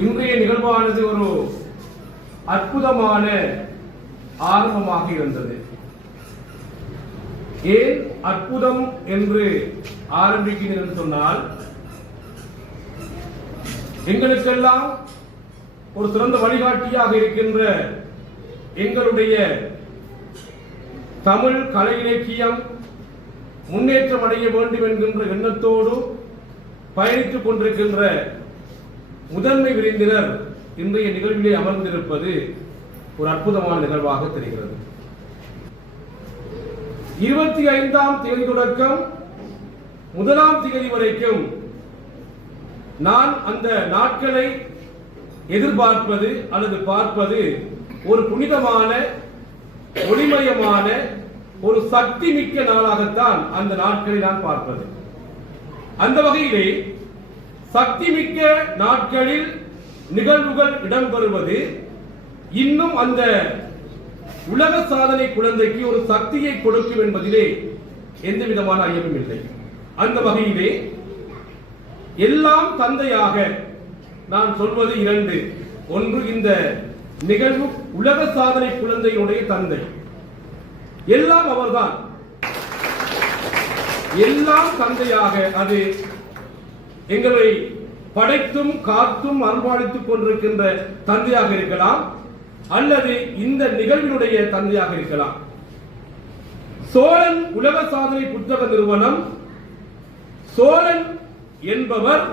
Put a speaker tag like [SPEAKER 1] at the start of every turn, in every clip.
[SPEAKER 1] இன்றைய நிகழ்வானது ஒரு அற்புதமான ஆரம்பமாக இருந்தது. ஏன் அற்புதம் என்று ஆரம்பிக்கிறேன் சொன்னால் எங்களுக்கெல்லாம் ஒரு சிறந்த வழிகாட்டியாக இருக்கின்ற எங்களுடைய தமிழ் கலை இலக்கியம் முன்னேற்றம் அடைய வேண்டும் என்கின்ற எண்ணத்தோடு பயணித்துக் கொண்டிருக்கின்ற முதன்மை விருந்தினர் இன்றைய நிகழ்விலே அமர்ந்திருப்பது ஒரு அற்புதமான நிகழ்வாக தெரிகிறது. இருபத்தி ஐந்தாம் தேதி தொடக்கம் முதலாம் தேதி வரைக்கும் நான் அந்த நாட்களை எதிர்பார்ப்பது அல்லது பார்ப்பது ஒரு புனிதமான ஒளிமயமான ஒரு சக்தி மிக்க நாளாகத்தான் அந்த நாட்களை நான் பார்ப்பது. அந்த வகையிலே சக்தி மிக்க நாட்களில் நிகழ்வுகள் இடம்பெறுவது இன்னும் அந்த உலக சாதனை குழந்தைக்கு ஒரு சக்தியை கொடுக்கும் என்பதிலே எந்த விதமான ஐயமும் இல்லை. அந்த வகையிலே எல்லாம் தந்தையாக நான் சொல்வது இரண்டு. ஒன்று இந்த நிகழ்வு உலக சாதனை குழந்தையினுடைய தந்தை. எல்லாம் அவர்தான். எல்லாம் தந்தையாக அது எங்களை படைத்தும் காத்தும் அன்பாளித்துக் கொண்டிருக்கின்ற தந்தையாக இருக்கலாம் அல்லது இந்த நிகழ்வினுடைய தந்தையாக இருக்கலாம். சோழன் உலக சாதனை புத்தக நிறுவனம். சோழன் என்பவர்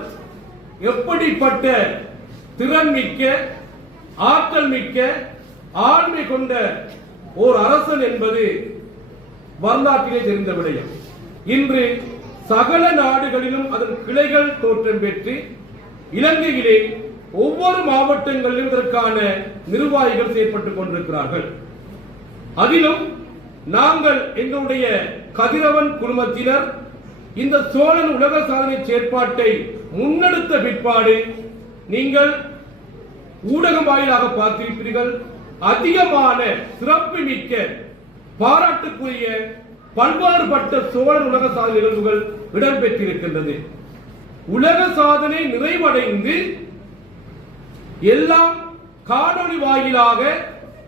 [SPEAKER 1] எப்படிப்பட்ட திறன் மிக்க ஆற்றல் மிக்க ஆண்மை கொண்ட ஓர் அரசன் என்பது வரலாற்றிலே தெரிந்த விடயம். இன்று சகல நாடுகளிலும் அதன் கிளைகள் தோற்றம் பெற்று இலங்கையிலே ஒவ்வொரு மாவட்டங்களிலும் இதற்கான நிர்வாகிகள் செயற்பட்டுக் கொண்டிருக்கிறார்கள். அதிலும் நாங்கள் எங்களுடைய கதிரவன் குழுமத்தினர் இந்த சோழன் உலக சாதனை செயற்பாட்டை முன்னெடுத்த பிற்பாடு நீங்கள் ஊடகம் வாயிலாக பார்த்திருப்பீர்கள். அதிகமான சிறப்பு மிக்க பாராட்டுக்குரிய பல்வேறுபட்ட சோழர் உலக சாதனை நிகழ்வுகள் இடம்பெற்றிருக்கின்றது. உலக சாதனை நிறைவடைந்து எல்லாம் காணொளி வாயிலாக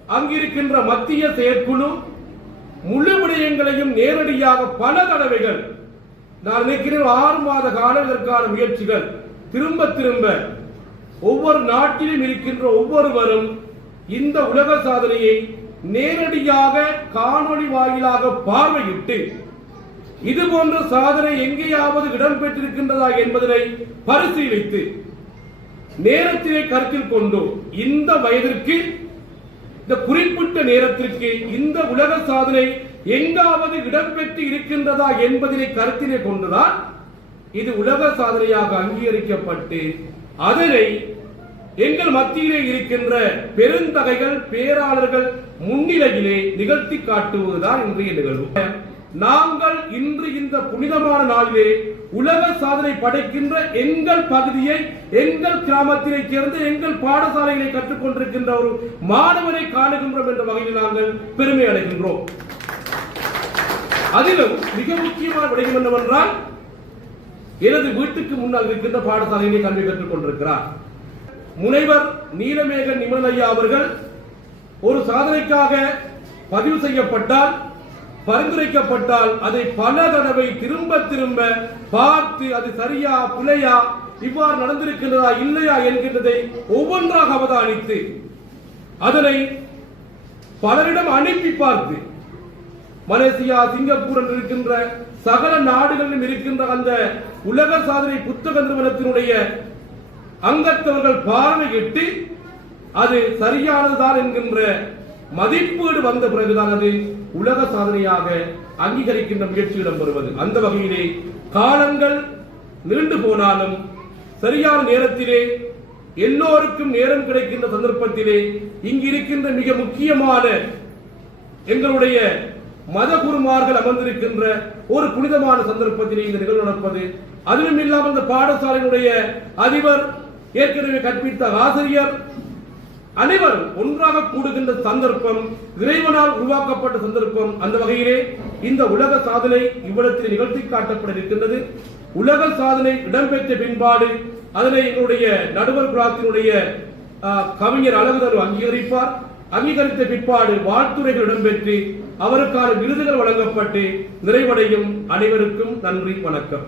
[SPEAKER 1] அங்கிருக்கின்ற மத்திய செயற்குழு முழு விடயங்களையும் நேரடியாக பல தடவைகள் நான் நினைக்கிறேன் ஆறு மாத காலம் இதற்கான முயற்சிகள் திரும்ப திரும்ப ஒவ்வொரு நாட்டிலும் இருக்கின்ற ஒவ்வொருவரும் இந்த உலக சாதனையை நேரடியாக காணொளி வாயிலாக பார்வையிட்டு இது போன்ற சாதனை எங்கேயாவது இடம்பெற்றிருக்கின்றதா என்பதனை பரிசீலித்து நேரத்தினை கருத்தில் கொண்டு இந்த வயதிற்கு இந்த குறிப்பிட்ட நேரத்திற்கு இந்த உலக சாதனை எங்காவது இடம்பெற்று இருக்கின்றதா என்பதனை கருத்தினை கொண்டுதான் இது உலக சாதனையாக அங்கீகரிக்கப்பட்டு அதனை எங்கள் மத்தியிலே இருக்கின்ற பெருந்தகைகள் பேராளர்கள் முன்னிலையிலே நிகழ்த்தி காட்டுவதுதான் இன்றைய நிகழ்வு. நாங்கள் இன்று இந்த புனிதமான நாளிலே உலக சாதனை படைக்கின்ற எங்கள் பகுதியை எங்கள் கிராமத்தினை சேர்ந்த எங்கள் பாடசாலைகளை கற்றுக்கொண்டிருக்கின்ற ஒரு மாணவனை காணுகின்றோம் என்ற வகையில் நாங்கள் பெருமை அடைகின்றோம். அதிலும் மிக முக்கியமான விடயம் என்னவென்றால் எனது வீட்டுக்கு முன்னால் இருக்கின்ற பாடசாலையிலே கல்வி கற்றுக் கொண்டிருக்கிறார் முனைவர் நீலமேக நிமலையா அவர்கள் ஒரு சாதனைக்காக பதிவு செய்யப்பட்டால் பரிந்துரைக்கப்பட்டால் அதை பல தடவை திரும்ப திரும்ப பார்த்து அது சரியா பிழையா இவ்வாறு நடந்திருக்கின்றதா இல்லையா என்கின்றதை ஒவ்வொன்றாக அவதானித்து அதனை பலரிடம் அனுப்பி பார்த்து மலேசியா சிங்கப்பூர் என்று இருக்கின்ற சகல நாடுகளிலும் இருக்கின்ற அந்த உலக சாதனை புத்தக நிறுவனத்தினுடைய அங்கத்தவர்கள் பார்வையிட்டு அது சரியானதுதான் என்கின்ற மதிப்பீடு வந்த பிறகுதான் அது உலக சாதனையாக அங்கீகரிக்கின்ற முயற்சி இடம்பெறுவது. அந்த வகையிலே காலங்கள் நீண்டு போனாலும் சரியான நேரத்திலே எல்லோருக்கும் நேரம் கிடைக்கின்ற சந்தர்ப்பத்திலே இங்கு இருக்கின்ற மிக முக்கியமான எங்களுடைய மத குருமார்கள் அமர்ந்திருக்கின்ற ஒரு புனிதமான சந்தர்ப்பத்திலே இந்த நிகழ்வு நடப்பது. அதிலும் இல்லாமல் இந்த பாடசாலையினுடைய அதிபர் ஏற்கனவே கற்பித்த ஆசிரியர் அனைவரும் ஒன்றாக கூடுகின்ற சந்தர்ப்பம் இறைவனால் உருவாக்கப்பட்ட சந்தர்ப்பம் அந்த வகையிலே இந்த உலக சாதனை இவ்விடத்தில் நிகழ்த்தி காட்டப்பட இருக்கின்றது உலக சாதனை இடம்பெற்ற பின்பாடு அதனை என்னுடைய நடுவர் குழாத்தினுடைய கவிஞர் அழகுதரு அங்கீகரிப்பார். அங்கீகரித்த பிற்பாடு வாழ்த்துரைகள் இடம்பெற்று அவருக்கான விருதுகள் வழங்கப்பட்டு நிறைவடையும் அனைவருக்கும் நன்றி வணக்கம்.